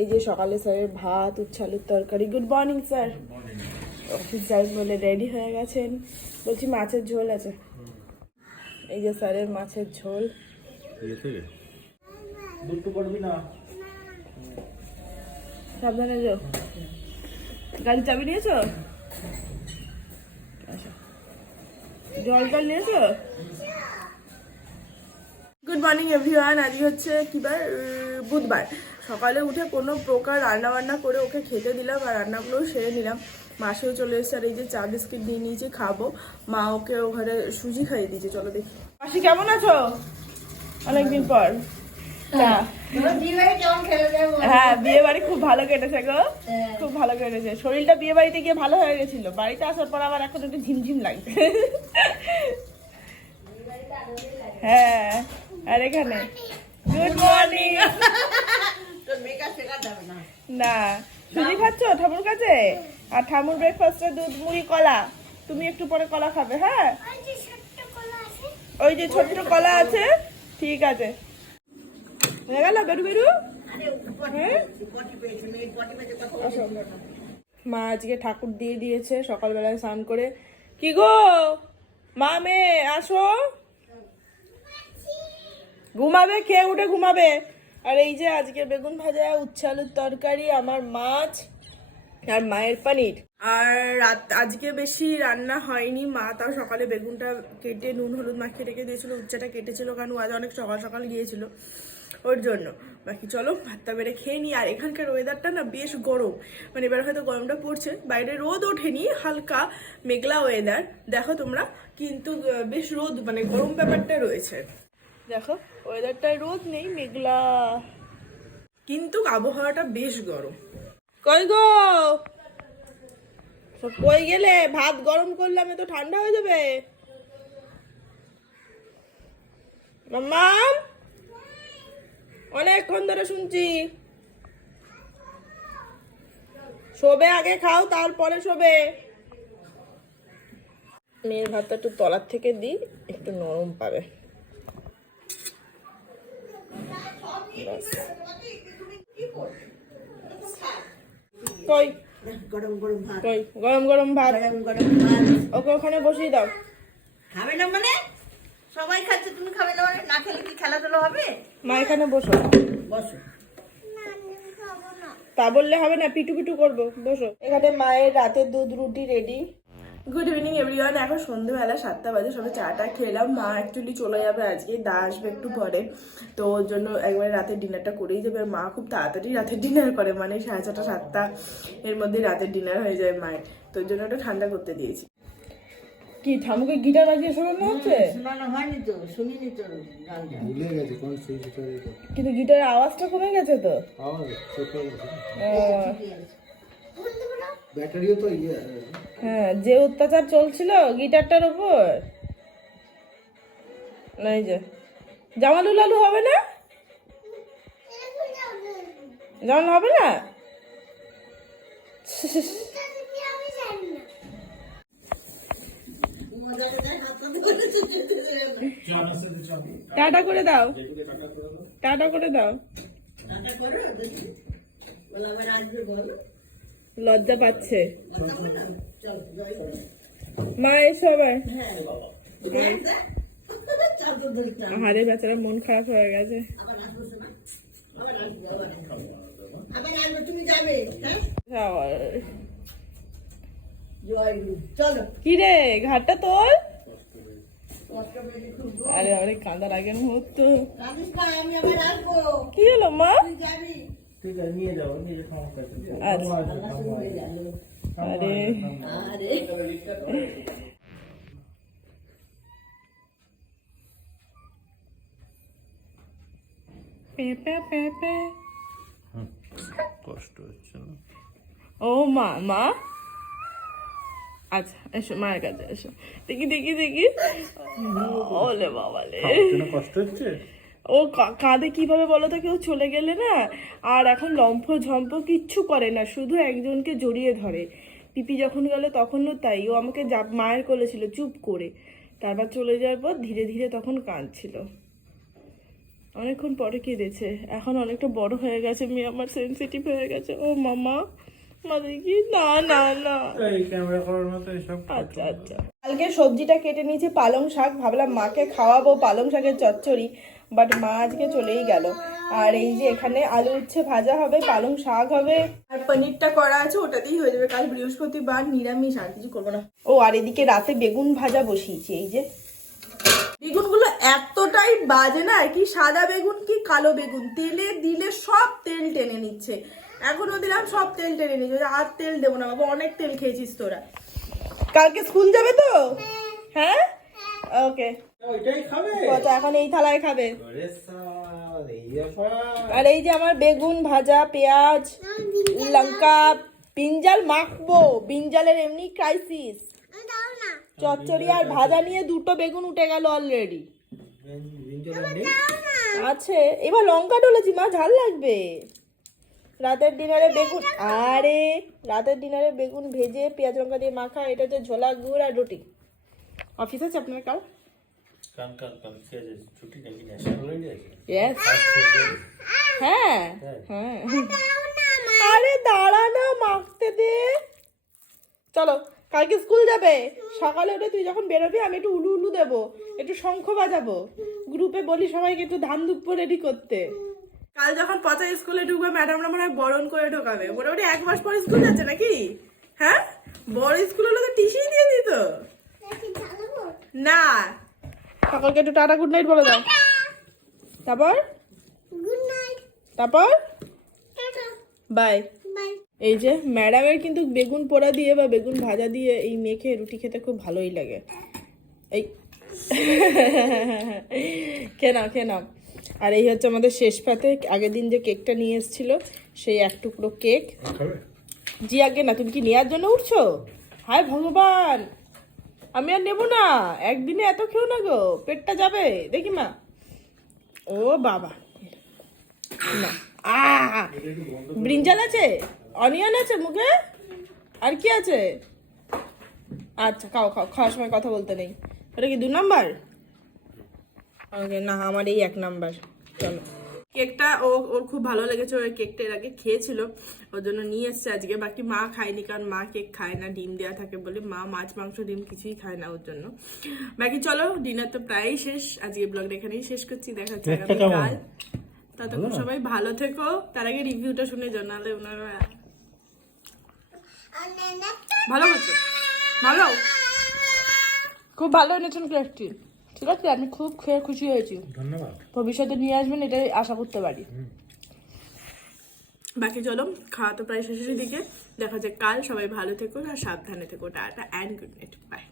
এই যে সকালে স্যারের ভাত উচ্ছে আলুর তরকারি। Good morning sir. অফিস যাই বলে রেডি হয়ে গেছেন। বলছি মাছের ঝোল আছে। এই যে স্যারের মাছের ঝোল। সাবধানে যাও। গাড়ি চাবি নিয়েছো? জল টল নিয়েছো? Good morning everyone. আজকে হচ্ছে কিবার? বুধবার। সকালে উঠে কোনো প্রকার রান্না বান্না করে ওকে খেতে দিলাম আর রান্নাগুলোও সেরে নিলাম। মাসেও চলে এসছে আর এই যে চা বিস্কিট দিয়ে নিয়েছি খাবো। মা ওকে ওখানে সুজি খাইয়ে দিয়েছে। চলো দেখি। মাসি কেমন আছো? অনেকদিন পর। হ্যাঁ, বিয়ে বাড়ি খুব ভালো কেটেছে গো, খুব ভালো কেটেছে। শরীরটা বিয়ে বাড়িতে গিয়ে ভালো হয়ে গেছিল, বাড়িতে আসার পর আবার এখন একটু ঝিমঝিম লাগছে। হ্যাঁ, আর এখানে গুড মর্নিং। না, সুজি খাচ্ছ ঠাকুর কাছে? আর ঠাকুর ব্রেকফাস্টে দুধ মুড়ি কলা। তুমি একটু পরে কলা খাবে। হ্যাঁ, ওই যে ছোট্ট কলা আছে। ঠিক আছে, হয়ে গেল বেরু বেরু। মা আজকে ঠাকুর দিয়ে দিয়েছে সকালবেলায় স্নান করে। কি গো মা, মেয়ে আসো, ঘুমাবে, খেয়ে উঠে ঘুমাবে। আর এই যে আজকে বেগুন ভাজা, উচ্ছে আলুর তরকারি, আমার মাছ আর মায়ের পনির। আর আজকে বেশি রান্না হয়নি। মা তাও সকালে বেগুনটা কেটে নুন হলুদ মাখিয়ে রেখে দিয়েছিল, উচ্ছেটা কেটেছিল কারণ আজ অনেক সকাল সকাল গিয়েছিল ওর জন্য। বাকি চলো ভাতটা বেড়ে খেয়ে নিই। আর এখানকার ওয়েদারটা না বেশ গরম, মানে এবার হয়তো গরমটা পড়ছে, বাইরে রোদ ওঠেনি, হালকা মেঘলা ওয়েদার দেখো তোমরা, কিন্তু বেশ রোদ, মানে গরম ব্যাপারটা রয়েছে। দেখো ওয়েদারটায় রোদ নেই, মেঘলা, কিন্তু আবহাওয়াটা বেশ গরম। কই গো, কই গেলে? ভাত গরম করলাম, তো ঠান্ডা হয়ে যাবে। মাম্মা, অনেকক্ষণ ধরে শুনছি। শোবে আগে, খাও তারপরে শোবে। মেয়ের ভাতটা একটু তলার থেকে দিই, একটু নরম পাবে। কই গরম গরম ভাত, কই গরম গরম ভাত, ওকে ওখানে বসিয়ে দাও। খাবে না মানে? সবাই খাচ্ছে, তুমি খাবে না মানে? না খেলে কি খেলাধুলো হবে? মা এখানে বসো। বসো। তা বললে হবে না, পিটু পিটু করবো। বসো। এখানে মায়ের রাতের দুধ রুটি রেডি। Good evening everyone. এখন সন্ধ্যেবেলা 7টা বাজে, সবাই চাটা খেলাম। মা অ্যাকচুয়ালি চলে যাবে আজকে, দা আসবে একটু পরে, তো ওর জন্য একবারে রাতের ডিনারটা করেই যাবে। আর মা খুব তাড়াতাড়ি রাতের ডিনার করে, মানে 6:30 7টা এর মধ্যে রাতের ডিনার হয়ে যায় মায়ের, তো ওর জন্য ওটা ঠান্ডা করতে দিয়েছি। কি ঠামুকে গিটার বাজিয়ে শোনানো হচ্ছে? শোনানো হয়নি তো, শুনিনি তো গানটা। ভুলে গেছে কোন সুইচ। কিন্তু গিটারের আওয়াজটা কমে গেছে তো। আওয়াজ ছোট হয়ে গেছে। ব্যাটারিও তো হ্যাঁ, যে অত্যাচার চলছিল গিটারটার উপর। না, এই যে জামালু লালু হবে না, জামাল হবে না। টাটা করে দাও, টাটা করে দাও। লজ্জা পাচ্ছে মা এসবে। আরে বেচারা মন খারাপ হয়ে গেছে। কি রে ঘাটটা তোর? আরে অনেক কাঁদার আগের মুহূর্ত। কি হলো মা? আরে কষ্ট হচ্ছে না? ও মা, মা আচ্ছা এসো মায়ের কাছে এসো। দেখি দেখি দেখি, ওলে বাবালে কষ্ট হচ্ছে। ও কাঁদে কিভাবে বলো তো, কেউ চলে গেলে না, আর এখন লম্ফ ঝম্প কিচ্ছু করে না, শুধু একজনকে জড়িয়ে ধরে। পিপি যখন গেল তখনও তাই, ও আমাকে মায়ের কোলে ছিল চুপ করে, তারপর চলে যাওয়ার পর ধীরে ধীরে তখন কাঁদছিল। অনেকক্ষণ পরে কেঁদেছে, এখন অনেকটা বড় হয়ে গেছে মেয়ে আমার, সেনসিটিভ হয়ে গেছে। ও মামা মানে কি, না না না, এই ক্যামেরা করার মতো এসব আচ্ছা আচ্ছা। কালকে সবজিটা কেটে নিয়েছি, পালং শাক, ভাবলাম মাকে খাওয়াবো পালং শাকের চচ্চড়ি, বাট মা আজকে চলেই গেল। আর এই যে এখানে আলু উচ্ছে ভাজা হবে, পালং শাক হবে, আর পনিরটা করা আছে, ওটাতেই হয়ে যাবে। কাল বৃহস্পতিবার, নিরামিষ, আর কিছু করবো না। ও আর এদিকে রাতে বেগুন ভাজা বসিয়েছি। এই যে বেগুনগুলো এতটাই বাজে না, কি সাদা বেগুন কি কালো বেগুন, তেলে দিলে সব তেল টেনে নিচ্ছে। এখনো দিলাম, সব তেল টেনে নিচ্ছে। আর তেল দেবো না বাবা, অনেক তেল খেয়েছিস তোরা। কালকে স্কুল যাবে তো? হ্যাঁ, ওকে। ওইটাই খাবে? কত এখন এই থালায় খাবে। ওরে সাল, এই ব্যাপার। আর এই যে আমার বেগুন ভাজা, পেঁয়াজ, লঙ্কা, বিঞ্জাল মাখবো, বিঞ্জালের এমনি ক্রাইসিস। চচ্চড়ি আর ভাজা নিয়ে দুটো বেগুন উঠে গেল অলরেডি। আছে, এবার লঙ্কা ডলেছি মা, ঝাল লাগবে। রাতের ডিনারে বেগুন, আরে রাতের ডিনারে বেগুন ভেজে পেঁয়াজ লঙ্কা দিয়ে মাখা, এটা হচ্ছে ঝোলা গুড় আর রুটি। অফিস আছে আপনার কাল? কাল কি আছে? ছুটি নাকি, ন্যাশনাল হলিডে আছে? Yes. হ্যাঁ হ্যাঁ, আরে দাঁড়া না, মাখতে দে। চলো, কালকে স্কুল যাবে, সকালে উঠে তুই যখন বেরোবি আমি একটু উলু উলু দেবো, একটু শঙ্খ বাজাবো, গ্রুপে বলি সবাইকে একটু ধান দুপ্প রেডি করতে। কাল যখন পচা স্কুলে ঢুকবে, ম্যাডামরা মনে হয় বরণ করে ঢোকাবে। মোটামুটি 1 মাস পর স্কুল যাচ্ছে নাকি? হ্যাঁ, বড় স্কুল হলে তো টিসি দিয়ে দিত না। সকলকে একটু টাটা গুড নাইট বলে দাও। তারপর তারপর বাই। এই যে ম্যাডামের কিন্তু বেগুন পোড়া দিয়ে বা বেগুন ভাজা দিয়ে এই মেখে রুটি খেতে খুব ভালোই লাগে। এই খেয়ে নাও। আর এই হচ্ছে আমাদের শেষ পাতে, আগের দিন যে কেকটা নিয়ে এসেছিল সেই 1 টুকরো কেক। জি আগে না, তুমি কি নেওয়ার জন্য উঠছো? হায় ভগবান, আমি আর নেবো না, একদিনে এত খেও না গো, পেটটা যাবে দেখি মা। ও বাবা, না ব্রিঞ্জাল আছে, অনিয়ন আছে মুখে, আর কি আছে? আচ্ছা খাও, খাওয়ার সময় কথা বলতে নেই। ওটা কি 2 নাম্বার? ওকে, না আমার এই 1 নাম্বার। চলো, কেকটা ওর খুব ভালো লেগেছে, ওই কেকটা এর আগে খেয়েছিল, ওর জন্য নিয়ে এসছে আজকে। বাকি মা খায়নি, কারণ মা কেক খায় না, ডিম দেওয়া থাকে বলে। মা মাছ মাংস ডিম কিছুই খায় না ওর জন্য। বাকি চলো, ডিনার তো প্রায় শেষ, আজকে ব্লগটা এখানেই শেষ করছি। দেখা হচ্ছে আগামীকাল। ততক্ষণ সবাই ভালো থেকো। তার আগে রিভিউটা শুনে জানালে ওনারা ভালো হচ্ছে, ভালো, খুব ভালো এনেছেন কেকটি। ঠিক আছে, আমি খুব খেয়ে খুশি হয়েছি। ধন্যবাদ। ভবিষ্যতে নিয়ে আসবেন, এটাই আশা করতে পারি। বাকি চলো, খাওয়া তো প্রায় শেষের দিকে। দেখা যাক কাল। সবাই ভালো থেকো আর সাবধানে থেকো। Tata and good night, by.